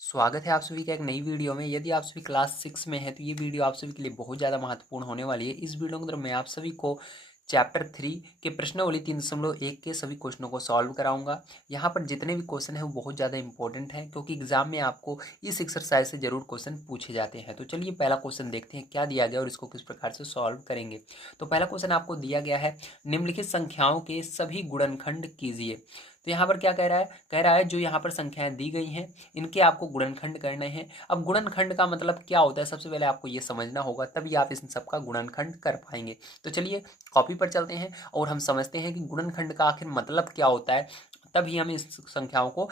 स्वागत है आप सभी का एक नई वीडियो में। यदि आप सभी क्लास 6 में हैं तो ये वीडियो आप सभी के लिए बहुत ज़्यादा महत्वपूर्ण होने वाली है। इस वीडियो के अंदर मैं आप सभी को चैप्टर 3 के प्रश्नावली 3.1 के सभी क्वेश्चनों को सॉल्व कराऊंगा। यहाँ पर जितने भी क्वेश्चन हैं वो बहुत ज़्यादा इंपॉर्टेंट हैं क्योंकि एग्जाम में आपको इस एक्सरसाइज से जरूर क्वेश्चन पूछे जाते हैं। तो चलिए पहला क्वेश्चन देखते हैं क्या दिया गया और इसको किस प्रकार से सॉल्व करेंगे। तो पहला क्वेश्चन आपको दिया गया है, निम्नलिखित संख्याओं के सभी गुणनखंड कीजिए। तो यहाँ पर क्या कह रहा है जो यहाँ पर संख्याएं दी गई हैं इनके आपको गुणनखंड करने हैं। अब गुणनखंड का मतलब क्या होता है सबसे पहले आपको ये समझना होगा, तभी आप इस सब का गुणनखंड कर पाएंगे। तो चलिए कॉपी पर चलते हैं और हम समझते हैं कि गुणनखंड का आखिर मतलब क्या होता है, तभी हम इस संख्याओं को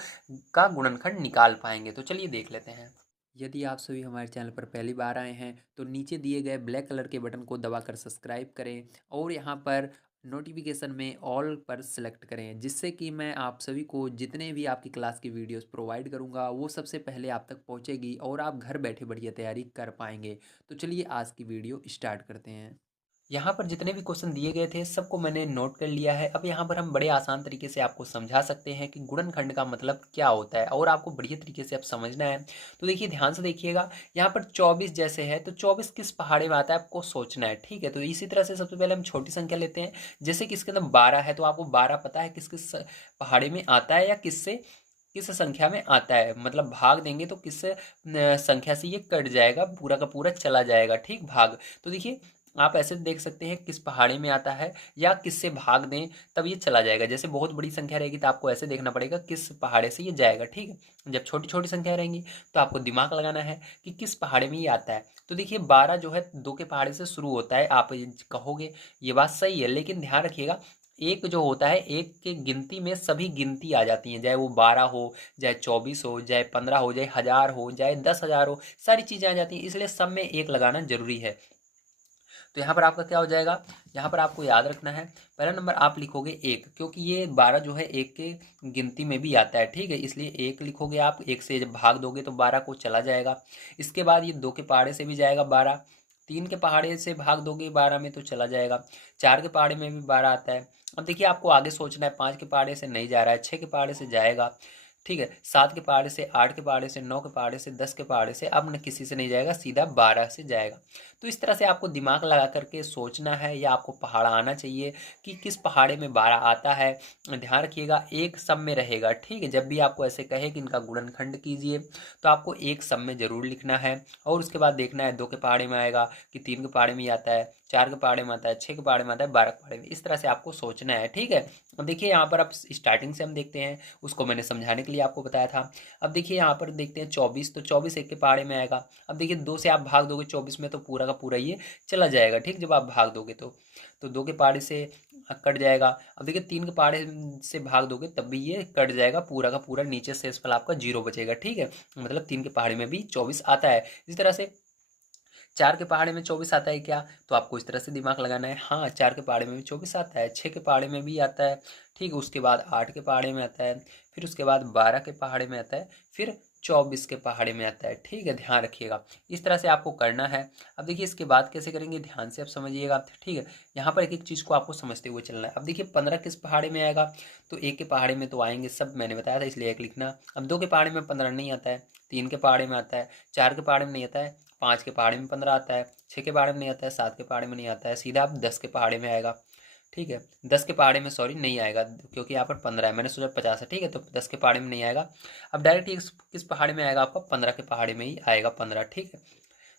का गुणनखंड निकाल पाएंगे। तो चलिए देख लेते हैं। यदि आप सभी हमारे चैनल पर पहली बार आए हैं तो नीचे दिए गए ब्लैक कलर के बटन को दबाकर सब्सक्राइब करें और यहाँ पर नोटिफिकेशन में ऑल पर सेलेक्ट करें, जिससे कि मैं आप सभी को जितने भी आपकी क्लास की वीडियोस प्रोवाइड करूंगा वो सबसे पहले आप तक पहुंचेगी और आप घर बैठे बढ़िया तैयारी कर पाएंगे। तो चलिए आज की वीडियो स्टार्ट करते हैं। यहाँ पर जितने भी क्वेश्चन दिए गए थे सबको मैंने नोट कर लिया है। अब यहाँ पर हम बड़े आसान तरीके से आपको समझा सकते हैं कि गुणनखंड का मतलब क्या होता है और आपको बढ़िया तरीके से अब समझना है। तो देखिए ध्यान से देखिएगा, यहाँ पर 24 जैसे है तो 24 किस पहाड़े में आता है आपको सोचना है, ठीक है। तो इसी तरह से सबसे पहले हम छोटी संख्या लेते हैं। जैसे कि इसके अंदर 12 है तो आपको 12 पता है किस किस पहाड़े में आता है या किससे किस संख्या में आता है, मतलब भाग देंगे तो किस संख्या से ये कट जाएगा, पूरा का पूरा चला जाएगा, ठीक भाग। तो देखिए आप ऐसे देख सकते हैं किस पहाड़ी में आता है या किससे भाग दें तब ये चला जाएगा। जैसे बहुत बड़ी संख्या रहेगी तो आपको ऐसे देखना पड़ेगा किस पहाड़े से ये जाएगा, ठीक है। जब छोटी छोटी संख्या रहेंगी तो आपको दिमाग लगाना है कि किस पहाड़े में ये आता है। तो देखिए 12 जो है 2 के पहाड़े से शुरू होता है, आप ये कहोगे ये बात सही है, लेकिन ध्यान रखिएगा एक जो होता है एक के गिनती में सभी गिनती आ जाती है, चाहे वो 12 हो, चाहे 24 हो, चाहे 15 हो, चाहे 1000 हो, चाहे 10,000 हो, सारी चीज़ें आ जाती हैं, इसलिए सब में एक लगाना जरूरी है। तो यहाँ पर आपका क्या हो जाएगा, यहाँ पर आपको याद रखना है पहला नंबर आप लिखोगे एक, क्योंकि ये 12 जो है एक के गिनती में भी आता है, ठीक है, इसलिए एक लिखोगे आप। एक से जब भाग दोगे तो 12 को चला जाएगा। इसके बाद ये 2 के पहाड़े से भी जाएगा 12, 3 के पहाड़े से भाग दोगे 12 में तो चला जाएगा, 4 के पहाड़े में भी 12 आता है। अब देखिए आपको आगे सोचना है, 5 के पहाड़े से नहीं जा रहा है, 6 के पहाड़े से जाएगा, ठीक है, 7 के पहाड़े से, 8 के पहाड़े से, 9 के पहाड़े से, 10 के पहाड़े से, अब न किसी से नहीं जाएगा, सीधा 12 से जाएगा। तो इस तरह से आपको दिमाग लगा करके सोचना है या आपको पहाड़ा आना चाहिए कि किस पहाड़े में 12 आता है। ध्यान रखिएगा एक सब में रहेगा, ठीक है। जब भी आपको ऐसे कहे कि इनका गुणनखंड कीजिए तो आपको एक सब में जरूर लिखना है और उसके बाद देखना है 2 के पहाड़े में आएगा कि 3 के पहाड़े में ही आता है, 4 के पहाड़े में आता है, 6 के पहाड़े में आता है, 12 के पहाड़े में, इस तरह से आपको सोचना है, ठीक है। अब देखिए यहाँ पर अब स्टार्टिंग से हम देखते हैं, उसको मैंने समझाने के लिए आपको बताया था। अब देखिए यहाँ पर देखते हैं 24, तो 24 एक के पहाड़े में आएगा। अब देखिए 2 से आप भाग दोगे 24 में तो पूरा का पूरा ये चला जाएगा, ठीक, जब आप भाग दोगे तो 2 के पहाड़े से कट जाएगा। अब देखिए 3 के पहाड़े से भाग दोगे तब भी ये कट जाएगा, पूरा का पूरा नीचे शेषफल आपका 0 बचेगा, ठीक है। मतलब 3 के पहाड़े में भी 24 आता है। इसी तरह से 4 के पहाड़े में 24 आता है क्या, तो आपको इस तरह से दिमाग लगाना है, हाँ 4 के पहाड़े में भी 24 आता है, 6 के पहाड़े में भी आता है, ठीक है। उसके बाद 8 के पहाड़े में आता है, फिर उसके बाद 12 के पहाड़े में आता है, फिर 24 के पहाड़े में आता है, ठीक है। ध्यान रखिएगा इस तरह से आपको करना है। अब देखिए इसके बाद कैसे करेंगे ध्यान से आप समझिएगा, ठीक है। यहाँ पर एक एक चीज़ को आपको समझते हुए चलना है। अब देखिए 15 किस पहाड़े में आएगा, तो एक के पहाड़े में तो आएंगे सब, मैंने बताया था इसलिए एक लिखना। अब 2 के पहाड़े में 15 नहीं आता है, 3 के पहाड़े में आता है, 4 के पहाड़े में नहीं आता है, 5 के पहाड़े में 15 आता है, 6 के पहाड़े में नहीं आता है, 7 के पहाड़े में नहीं आता है, सीधा आप 10 के पहाड़े में आएगा, ठीक है। 10 के पहाड़े में सॉरी नहीं आएगा क्योंकि यहाँ पर 15 है, मैंने सोचा 50 है, ठीक है, तो 10 के पहाड़े में नहीं आएगा। अब डायरेक्ट ये किस पहाड़े में आएगा आपका, 15 के पहाड़े में ही आएगा 15, ठीक है।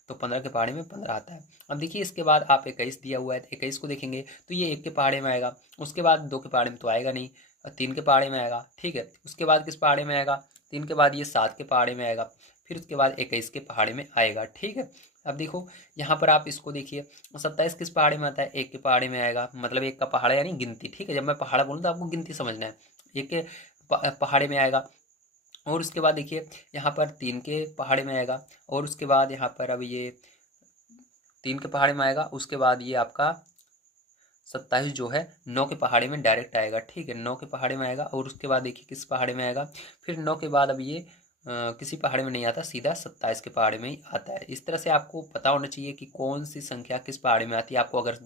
तो 15 के पहाड़े में 15 आता है। अब देखिए इसके बाद आप 21 दिया हुआ है, 21 को देखेंगे तो ये 1 के पहाड़े में आएगा। उसके बाद 2 के पहाड़े में तो आएगा नहीं, 3 के पहाड़े में आएगा, ठीक है। उसके बाद किस पहाड़े में आएगा, 3 के बाद ये 7 के पहाड़े में आएगा, फिर उसके बाद 21 के पहाड़े में आएगा, ठीक है। अब देखो यहाँ पर आप इसको देखिए, 27 किस पहाड़े में आता है, 1 के पहाड़े में आएगा, मतलब 1 का पहाड़ा यानी गिनती, ठीक है। जब मैं पहाड़ा बोलूँ तो आपको गिनती समझना है, 1 के पहाड़े में आएगा। और उसके बाद देखिए यहाँ पर 3 के पहाड़े में आएगा, और उसके बाद यहाँ पर अब ये 3 के पहाड़े में आएगा। उसके बाद ये आपका 27 जो है 9 के पहाड़े में डायरेक्ट आएगा, ठीक है, 9 के पहाड़े में आएगा। और उसके बाद देखिए किस पहाड़े में आएगा, फिर 9 के बाद अब ये किसी पहाड़े में नहीं आता, सीधा 27 के पहाड़े में ही आता है। इस तरह से आपको पता होना चाहिए कि कौन सी संख्या किस पहाड़े में आती है। आपको अगर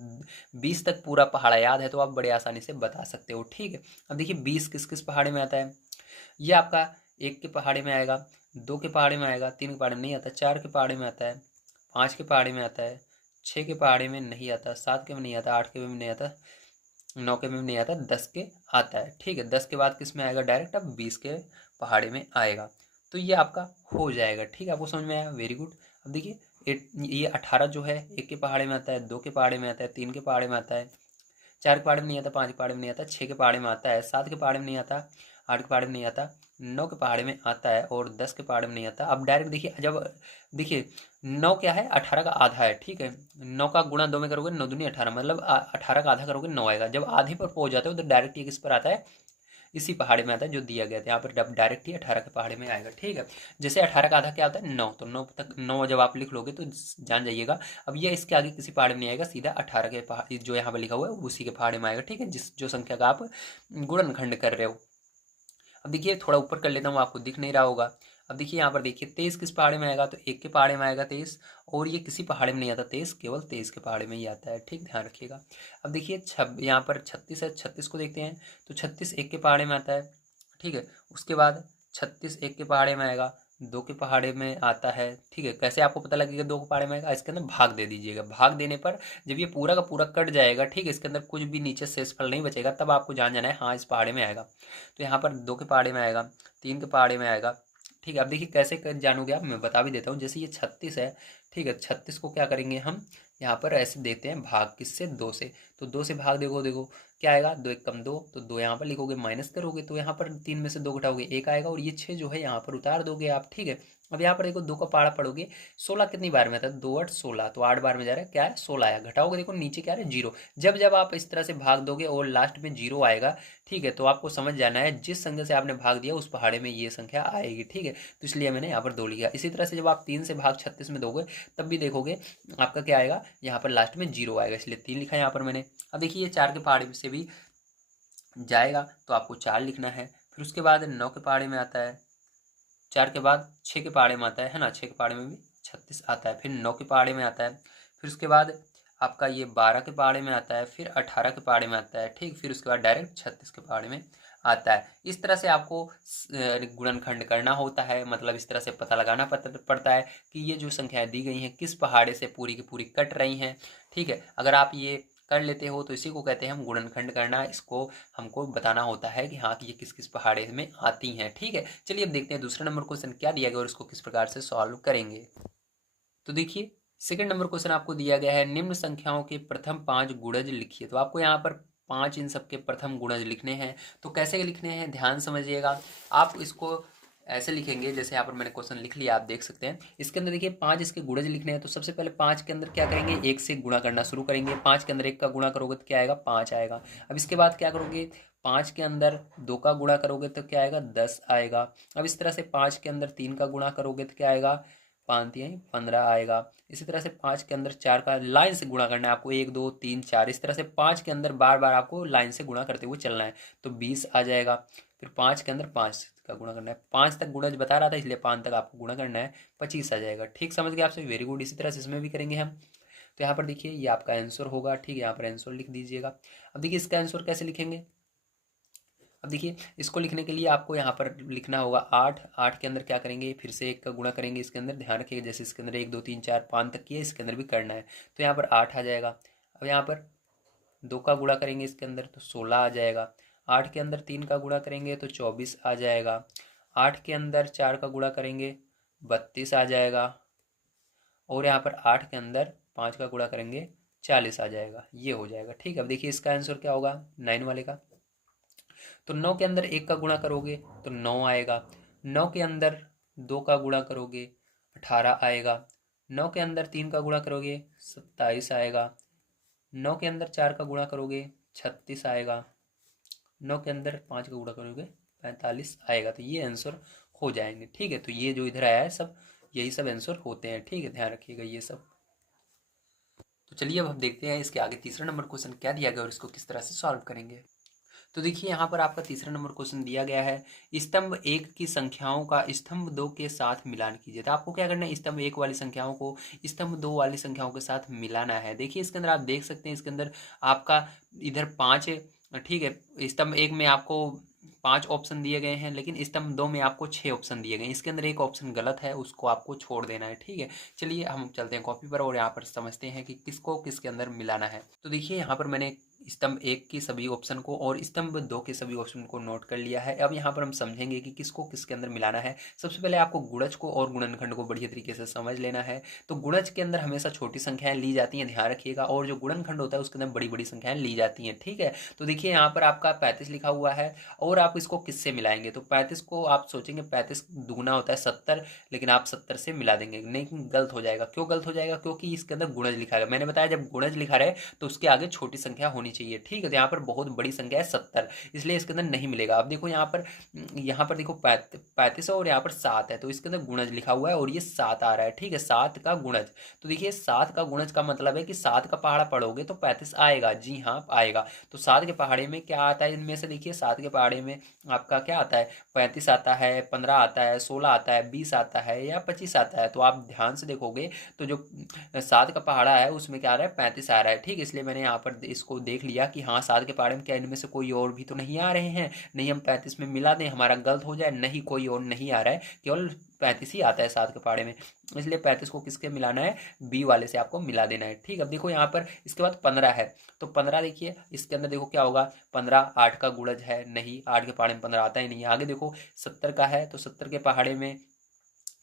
20 तक पूरा पहाड़ा याद है तो आप बड़े आसानी से बता सकते हो, ठीक है। अब देखिए 20 किस किस पहाड़े में आता है, ये आपका 1 के पहाड़े में आएगा, 2 के पहाड़े में आएगा, 3 के पहाड़े में नहीं आता, 4 के पहाड़े में आता है, 5 के पहाड़े में आता है, 6 के पहाड़े में नहीं आता, 7 के में नहीं आता, 8 के में नहीं आता, 9 के में नहीं आता, 10 के आता है। ठीक है, 10 के बाद किस में आएगा डायरेक्ट, अब 20 के पहाड़े में आएगा। तो ये आपका हो जाएगा। ठीक है, आपको समझ में आया, वेरी गुड। अब देखिए ये 18 जो है 1 के पहाड़े में आता है, 2 के पहाड़े में आता है, 3 के पहाड़े में आता है, 4 के पहाड़े में नहीं आता, 5 के पहाड़े में नहीं आता, 6 के पहाड़े में आता है, 7 के पहाड़े में नहीं आता, 8 के पहाड़े में नहीं आता, 9 के पहाड़े में आता है और 10 के पहाड़े में नहीं आता। अब डायरेक्ट देखिए, जब देखिए 9 क्या है, 18 का आधा है। ठीक है, 9 का गुणा 2 में करोगे, 9 दूनी 18, मतलब 18 का आधा करोगे 9 आएगा। जब आधे पर पहुंच जाते हो तो डायरेक्ट ये किस पर आता है, इसी पहाड़े में आता है जो दिया गया था। यहाँ पर डायरेक्ट ही 18 के पहाड़े में आएगा। ठीक है, जैसे 18 का आधा क्या होता है 9, तो 9 तक 9 जब आप लिख लोगे तो जान जाइएगा। अब ये इसके आगे किसी पहाड़े में नहीं आएगा, सीधा 18 के पहाड़ जो यहाँ पर लिखा हुआ है उसी के पहाड़े में आएगा। ठीक है, जिस जो संख्या का आप गुणनखंड कर रहे हो। अब देखिए थोड़ा ऊपर कर लेता हूँ, आपको दिख नहीं रहा होगा। अब देखिए यहाँ पर देखिए 23 किस पहाड़े में आएगा, तो 1 के पहाड़े में आएगा 23, और ये किसी पहाड़े में नहीं आता 23, केवल 23 के पहाड़े में ही आता है। ठीक, ध्यान रखिएगा। अब देखिए यहाँ पर 36 है, 36 को देखते हैं, तो 36 1 के पहाड़े में आता है। ठीक है, उसके बाद 36 1 के पहाड़े में आएगा, 2 के पहाड़े में आता है। ठीक है, कैसे आपको पता लगेगा 2 के पहाड़े में आएगा, इसके अंदर भाग दे दीजिएगा। भाग देने पर जब ये पूरा का पूरा कट जाएगा, ठीक है, इसके अंदर कुछ भी नीचे शेषफल नहीं बचेगा, तब आपको जान जाना है हाँ इस पहाड़े में आएगा। तो यहाँ पर 2 के पहाड़े में आएगा, 3 के पहाड़े में आएगा। ठीक है, अब देखिए कैसे जानोगे आप, मैं बता भी देता हूँ। जैसे ये 36 है, ठीक है, 36 को क्या करेंगे हम, यहाँ पर ऐसे देते हैं भाग, किससे, 2 से। तो 2 से भाग देखो देखो क्या आएगा, 2 1 कम 2, तो 2 यहाँ पर लिखोगे, माइनस करोगे तो यहाँ पर 3 में से 2 घटाओगे 1 आएगा, और ये 6 जो है यहाँ पर उतार दोगे आप। ठीक है, अब यहाँ पर देखो 2 का पहाड़ा पढ़ोगे, 16 कितनी बार में था, 2 8 16, तो 8 बार में जा रहा है, क्या है 16 आया। घटाओगे देखो नीचे क्या है 0। जब जब आप इस तरह से भाग दोगे और लास्ट में 0 आएगा, ठीक है, तो आपको समझ जाना है जिस संख्या से आपने भाग दिया उस पहाड़े में ये संख्या आएगी। ठीक है, तो इसलिए मैंने यहाँ पर 2 लिखा। इसी तरह से जब आप 3 से भाग 36 में दोगे तब भी देखोगे आपका क्या आएगा, यहाँ पर लास्ट में 0 आएगा, इसलिए 3 लिखा है यहाँ पर मैंने। अब देखिए ये 4 के पहाड़े से भी जाएगा तो आपको 4 लिखना है। फिर उसके बाद 9 के पहाड़े में आता है, 4 के बाद 6 के पहाड़े में आता है ना, 6 के पहाड़े में भी 36 आता है। फिर 9 के पहाड़े में आता है, फिर उसके बाद आपका ये 12 के पहाड़े में आता है, फिर 18 के पहाड़े में आता है। ठीक, फिर उसके बाद डायरेक्ट 36 के पहाड़े में आता है। इस तरह से आपको गुणनखंड करना होता है, मतलब इस तरह से पता लगाना पड़ता है कि ये जो संख्याएं दी गई हैं किस पहाड़े से पूरी की पूरी कट रही हैं। ठीक है, अगर आप ये कर लेते हो तो इसी को कहते हैं हम गुणनखंड करना। इसको हमको बताना होता है कि हाँ कि ये किस किस पहाड़े में आती हैं। ठीक है, चलिए अब देखते हैं दूसरा नंबर क्वेश्चन क्या दिया गया और इसको किस प्रकार से सॉल्व करेंगे। तो देखिए सेकंड नंबर क्वेश्चन आपको दिया गया है, निम्न संख्याओं के प्रथम 5 गुणज लिखिए। तो आपको यहाँ पर 5 इन सबके प्रथम गुणज लिखने हैं। तो कैसे लिखने हैं ध्यान समझिएगा। आप इसको ऐसे लिखेंगे, जैसे यहाँ पर मैंने क्वेश्चन लिख लिया, आप देख सकते हैं। इसके अंदर देखिए 5 इसके गुणज लिखने हैं। तो सबसे पहले 5 के अंदर क्या करेंगे, 1 से गुणा करना शुरू करेंगे। 5 के अंदर 1 का गुणा करोगे तो क्या आएगा, 5 आएगा। अब इसके बाद क्या करोगे, 5 के अंदर 2 का गुणा करोगे तो क्या आएगा, 10 आएगा। अब इस तरह से 5 के अंदर 3 का गुणा करोगे तो क्या आएगा, 5 15 आएगा। इसी तरह से 5 के अंदर 4 का लाइन से गुणा करना है आपको, 1 2 3 4, इस तरह से 5 के अंदर बार बार आपको लाइन से गुणा करते हुए चलना है, तो 20 आ जाएगा। फिर 5 के अंदर 5 का गुणा करना है, 5 तक गुणज बता रहा था इसलिए 5 तक आपको गुणा करना है, 25 आ जाएगा। ठीक, समझ गए आप सभी, वेरी गुड। इसी तरह से इसमें भी करेंगे हम। तो यहाँ पर देखिए ये आपका आंसर होगा। ठीक है, यहाँ पर आंसर लिख दीजिएगा। अब देखिए इसका आंसर कैसे लिखेंगे। अब देखिए इसको लिखने के लिए आपको यहाँ पर लिखना होगा 8। 8 के अंदर क्या करेंगे, फिर से 1 का गुणा करेंगे इसके अंदर। ध्यान रखिएगा जैसे इसके अंदर 1 2 3 4 5 तक किया, इसके अंदर भी करना है, तो यहाँ पर 8 आ जाएगा। अब यहाँ पर 2 का गुणा करेंगे इसके अंदर तो 16 आ जाएगा। 8 के अंदर 3 का गुणा करेंगे तो 24 आ जाएगा। 8 के अंदर 4 का गुणा करेंगे 32 आ जाएगा। और यहाँ पर 8 के अंदर 5 का गुणा करेंगे 40 आ जाएगा। ये हो जाएगा। ठीक है, अब देखिए इसका आंसर क्या होगा 9 वाले का। तो 9 के अंदर 1 का गुणा करोगे तो 9 आएगा। 9 के अंदर 2 का गुणा करोगे 18 आएगा। 9 के अंदर 3 का गुणा करोगे 27 आएगा। 9 के अंदर 4 का गुणा करोगे 36 आएगा। 9 के अंदर 5 का गुणा करोगे 45 आएगा। तो ये आंसर हो जाएंगे। ठीक है, तो ये जो इधर आया है सब यही सब आंसर होते हैं। ठीक है, ध्यान रखिएगा ये सब। तो चलिए अब हम देखते हैं इसके आगे तीसरा नंबर क्वेश्चन क्या दिया गया और इसको किस तरह से सॉल्व करेंगे। तो देखिए यहाँ पर आपका तीसरा नंबर क्वेश्चन दिया गया है, स्तंभ 1 की संख्याओं का स्तंभ 2 के साथ मिलान कीजिए। तो आपको क्या करना है, स्तंभ 1 वाली संख्याओं को स्तंभ 2 वाली संख्याओं के साथ मिलाना है। देखिए इसके अंदर आप देख सकते हैं, इसके अंदर आपका इधर 5 है। ठीक है, स्तंभ 1 में आपको 5 ऑप्शन दिए गए हैं, लेकिन स्तंभ 2 में आपको 6 ऑप्शन दिए गए हैं। इसके अंदर एक ऑप्शन गलत है, उसको आपको छोड़ देना है, ठीक है। चलिए हम चलते हैं कॉपी पर और यहाँ पर समझते हैं कि किसको किसके अंदर मिलाना है। तो देखिए यहाँ पर मैंने स्तंभ 1 के सभी ऑप्शन को और स्तंभ 2 के सभी ऑप्शन को नोट कर लिया है। अब यहाँ पर हम समझेंगे कि किसको किसके अंदर मिलाना है। सबसे पहले आपको गुणज को और गुणनखंड को बढ़िया तरीके से समझ लेना है। तो गुणज के अंदर हमेशा छोटी संख्याएं ली जाती हैं, ध्यान रखिएगा, और जो गुणनखंड होता है उसके अंदर बड़ी बड़ी संख्याएं ली जाती हैं, ठीक है। तो देखिए यहाँ पर आपका 35 लिखा हुआ है और आप इसको किससे मिलाएंगे। तो 35 को आप सोचेंगे 35 दुगुना होता है 70, लेकिन आप 70 से मिला देंगे, नहीं गलत हो जाएगा। क्यों गलत हो जाएगा? क्योंकि इसके अंदर गुणज लिखा है। मैंने बताया जब गुणज लिखा रहे तो उसके आगे छोटी संख्या होनी चाहिए, ठीक है। तो यहाँ पर बहुत बड़ी संख्या है 70, इसलिए इसके अंदर नहीं मिलेगा। अब देखो यहाँ पर देखो 35 और यहाँ पर 7 है, तो इसके अंदर गुणज लिखा हुआ है और ये 7 आ रहा है, ठीक है, 7 का गुणज। तो देखिए 7 का गुणज का मतलब है कि 7 का पहाड़ा पढ़ोगे तो 35 आएगा, जी हाँ आएगा। तो 7 के पहाड़े में क्या आता है इनमें से? देखिए 7 के पहाड़े में आपका क्या आता है? 35 आता है, 15 आता है, 16 आता है, 20 आता है या 25 आता है। तो आप ध्यान से देखोगे तो जो 7 का पहाड़ा है उसमें क्या आ रहा है? 35 आ रहा है, ठीक। इसलिए मैंने यहाँ पर इसको देख लिया कि हाँ 7 के पहाड़े में क्या इनमें से कोई और भी तो नहीं आ रहे हैं, नहीं हम 35 में मिला दें हमारा गलत हो जाए, नहीं कोई और नहीं आ रहा है, केवल 35 ही आता है 7 के पहाड़े में। इसलिए 35 को किसके मिलाना है? बी वाले से आपको मिला देना है, ठीक। अब देखो यहाँ पर इसके बाद 15 है, तो 15 देखिए इसके अंदर देखो क्या होगा? 15 8 का गुणज है, नहीं 8 के पहाड़े में 15 आता ही नहीं है। आगे देखो 70 का है, तो 70 के पहाड़े में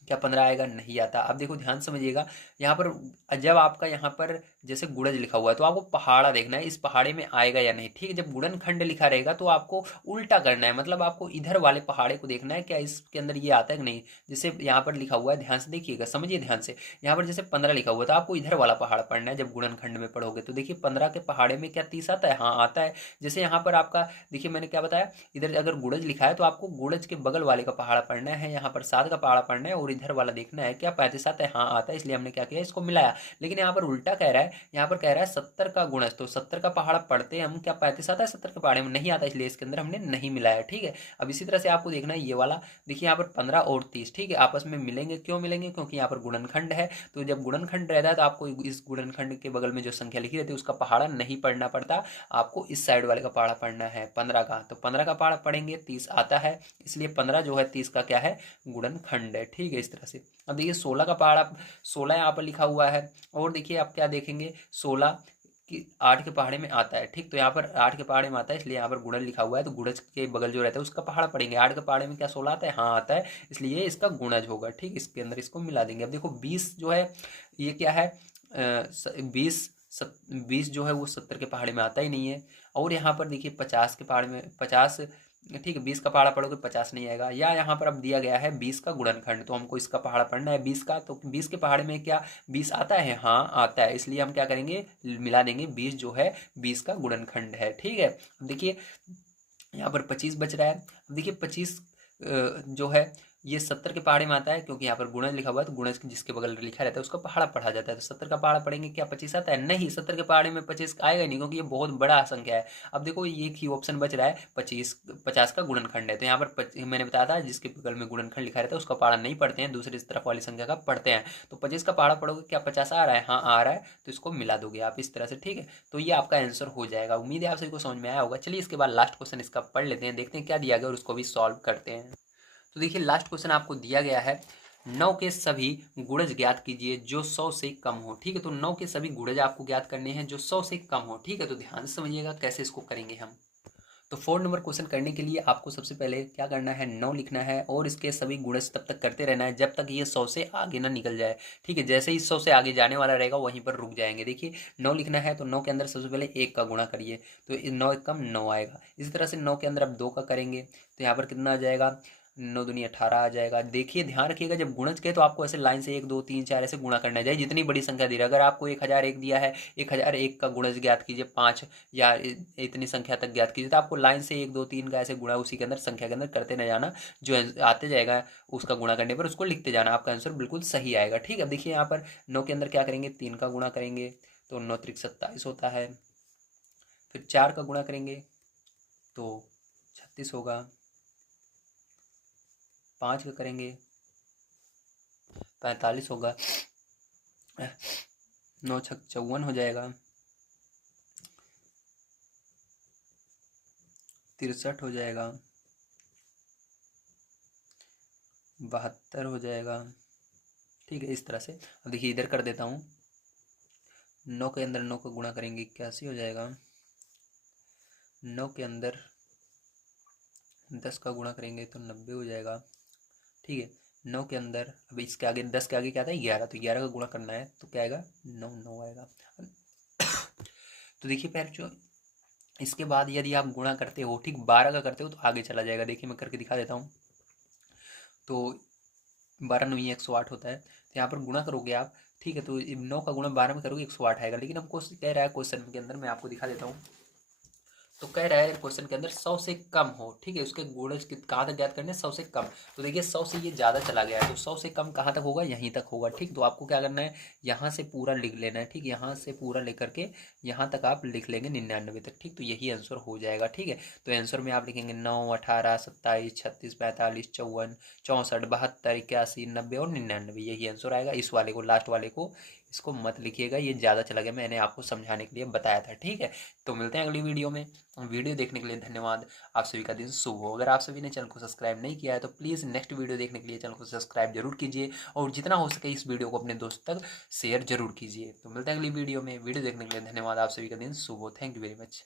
क्या 15 आएगा? नहीं आता। अब देखो ध्यान समझिएगा, यहाँ पर जब आपका यहाँ पर जैसे गुणज लिखा हुआ है तो आपको पहाड़ा देखना है, इस पहाड़े में आएगा या नहीं, ठीक है। जब गुणनखंड लिखा रहेगा तो आपको उल्टा करना है, मतलब आपको इधर वाले पहाड़े को देखना है क्या इसके अंदर ये आता है कि नहीं। जैसे यहाँ पर लिखा हुआ है, ध्यान से देखिएगा, समझिए ध्यान से। यहाँ पर जैसे 15 लिखा हुआ है तो आपको इधर वाला पहाड़ पढ़ना है जब गुणनखंड में पढ़ोगे। तो देखिए 15 के पहाड़े में क्या 30 आता है? हाँ आता है। जैसे यहाँ पर आपका देखिए मैंने क्या बताया, इधर अगर गुणज लिखा है तो आपको गुणज के बगल वाले का पहाड़ा पढ़ना है, यहाँ पर 7 का पहाड़ा पढ़ना है और इधर वाला देखना है क्या 35 आता है? हाँ आता है, इसलिए हमने क्या किया, इसको मिलाया। लेकिन यहाँ पर उल्टा कह रहा है, यहाँ पर कह रहा है 70 का गुणज, तो 70 का पहाड़ा पढ़ते हम क्या 35 आता है? 70 के पहाड़े में नहीं आता, इसलिए इसके अंदर हमने नहीं मिलाया, ठीक है। अब इसी तरह से आपको देखना है ये वाला, देखिए यहाँ पर 15 और 30, ठीक है, आपस में मिलेंगे। क्यों मिलेंगे? क्योंकि यहाँ पर गुणनखंड है। तो जब गुणनखंड रहता है तो आपको इस गुणनखंड के बगल में जो संख्या लिखी रहती है उसका पहाड़ा नहीं पढ़ना पड़ता, आपको इस साइड वाले का पहाड़ा पढ़ना है 15 का। तो 15 का पहाड़ा पढ़ेंगे, 30 आता है, इसलिए 15 जो है 30 का क्या है? गुणनखंड है, ठीक है, इस तरह से। अब देखिए 16 का पहाड़ा, 16 यहाँ पर लिखा हुआ है, और देखिए आप क्या देखेंगे 16 कि 8 के पहाड़े में आता है, ठीक। तो यहाँ पर 8 के पहाड़े में आता है, इसलिए यहाँ पर गुणज लिखा हुआ है, तो गुणज के बगल जो रहता है उसका पहाड़ा पढ़ेंगे। 8 के पहाड़े में क्या 16 आता है? हाँ आता है, इसलिए इसका गुणज होगा, ठीक। इसके अंदर इसको मिला देंगे। अब देखो 20 जो है ये क्या है? 20 जो है वो 70 के पहाड़े में आता ही नहीं है। और यहाँ पर देखिए 50 के पहाड़े में 50, ठीक है, 20 का पहाड़ा पढ़ोगे 50 नहीं आएगा। या यहाँ पर अब दिया गया है 20 का गुणनखंड, तो हमको इसका पहाड़ा पढ़ना है 20 का, तो 20 के पहाड़े में क्या 20 आता है? हाँ आता है, इसलिए हम क्या करेंगे, मिला देंगे। 20 जो है 20 का गुणनखंड है, ठीक है। अब देखिए यहाँ पर 25 बच रहा है। अब देखिए 25 जो है ये 70 के पहाड़े में आता है, क्योंकि यहाँ पर गुणज लिखा हुआ है, तो गुणज जिसके बगल लिखा रहता है उसका पहाड़ा पढ़ा जाता है। तो 70 का पहाड़ा पढ़ेंगे, क्या 25 आता है? नहीं, 70 के पहाड़े में 25 आएगा नहीं, क्योंकि ये बहुत बड़ा संख्या है। अब देखो एक ही ऑप्शन बच रहा है 50 का गुणनखंड है, तो यहाँ पर मैंने बताया था जिसके बगल में गुणनखंड लिखा रहता है उसका पहाड़ा नहीं पढ़ते हैं, दूसरी तरफ वाली संख्या का पढ़ते हैं। तो 25 का पहाड़ा पढ़ोगे, क्या 50 आ रहा है? हाँ आ रहा है, तो इसको मिला दोगे आप इस तरह से, ठीक है। तो ये आपका आंसर हो जाएगा। उम्मीद है आप सभी को समझ में आया होगा। चलिए इसके बाद लास्ट क्वेश्चन इसका पढ़ लेते हैं, देखते हैं क्या दिया गया और उसको भी सॉल्व करते हैं। तो देखिए लास्ट क्वेश्चन आपको दिया गया है, 9 के सभी गुणज ज्ञात कीजिए जो 100 से कम हो, ठीक है। तो 9 के सभी गुणज आपको ज्ञात करने हैं जो 100 से कम हो, ठीक है। तो ध्यान से समझिएगा कैसे इसको करेंगे हम। तो 4 नंबर क्वेश्चन करने के लिए आपको सबसे पहले क्या करना है, 9 लिखना है और इसके सभी गुणज तब तक करते रहना है जब तक ये 100 से आगे ना निकल जाए, ठीक है। जैसे ही 100 से आगे जाने वाला रहेगा वहीं पर रुक जाएंगे। देखिए 9 लिखना है तो 9 के अंदर सबसे पहले 1 का गुणा करिए, तो 9 एक कम 9 आएगा। इसी तरह से 9 के अंदर अब 2 का करेंगे तो यहाँ पर कितना आ जाएगा, 9 दूनी 18 आ जाएगा। देखिए ध्यान रखिएगा जब गुणज के तो आपको ऐसे लाइन से 1 2 3 4 ऐसे गुणा करना चाहिए, जितनी बड़ी संख्या दे रहा है। अगर आपको 1001 दिया है, 1001 का गुणज ज्ञात कीजिए 5 या इतनी संख्या तक ज्ञात कीजिए, तो आपको लाइन से 1 2 3 का ऐसे गुणा उसी के अंदर संख्या के अंदर करते न जाना, जो आते जाएगा उसका गुणा करने पर उसको लिखते जाना, आपका आंसर बिल्कुल सही आएगा, ठीक है। अब देखिए यहाँ पर 9 के अंदर क्या करेंगे, 3 का गुणा करेंगे तो 9 त्रिक 27 होता है। फिर 4 का गुणा करेंगे तो 36 होगा। 5 का करेंगे 45 होगा। 9 छक 54 हो जाएगा। 63 हो जाएगा। 72 हो जाएगा। ठीक है, इस तरह से। अब देखिए इधर कर देता हूँ, 9 के अंदर 9 का गुणा करेंगे 81 हो जाएगा। 9 के अंदर 10 का गुणा करेंगे तो 90 हो जाएगा। ठीक है, 9 के अंदर, अब इसके आगे 10 के आगे क्या था 11, तो 11 का गुणा करना है तो क्या आएगा 9 9 आएगा। तो देखिए पैर जो इसके बाद यदि आप गुणा करते हो, ठीक 12 का करते हो तो आगे चला जाएगा। देखिए मैं करके दिखा देता हूँ। तो 12 9 108 होता है, तो यहाँ पर गुणा करोगे आप। ठीक है, तो 9 का गुणा 12 में करोगे 108 आएगा। लेकिन हमको कह रहा है क्वेश्चन के अंदर, मैं आपको दिखा देता हूँ। तो कह रहा है क्वेश्चन के अंदर 100 से कम हो। ठीक है, उसके गुणज कहाँ तक ज्ञात करने, 100 से कम। तो देखिए 100 से ये ज़्यादा चला गया है, तो 100 से कम कहाँ तक होगा, यहीं तक होगा। ठीक, तो आपको क्या करना है, यहाँ से पूरा लिख लेना है। ठीक, यहाँ से पूरा लेकर के यहाँ तक आप लिख लेंगे 99 तक। ठीक, तो यही आंसर हो जाएगा। ठीक है, तो आंसर में आप लिखेंगे 9 18 27 36 45 54 64 72 81 90 और 99, यही आंसर आएगा। इस वाले को, लास्ट वाले को, इसको मत लिखिएगा, ये ज़्यादा चला गया, मैंने आपको समझाने के लिए बताया था। ठीक है, तो मिलते हैं अगली वीडियो में। वीडियो देखने के लिए धन्यवाद। आप सभी का दिन शुभ हो। अगर आप सभी ने चैनल को सब्सक्राइब नहीं किया है तो प्लीज़ नेक्स्ट वीडियो देखने के लिए चैनल को सब्सक्राइब जरूर कीजिए, और जितना हो सके इस वीडियो को अपने दोस्त तक शेयर जरूर कीजिए। तो मिलते हैं अगली वीडियो में। वीडियो देखने के लिए धन्यवाद। आप सभी का दिन शुभ हो। Thank you very much.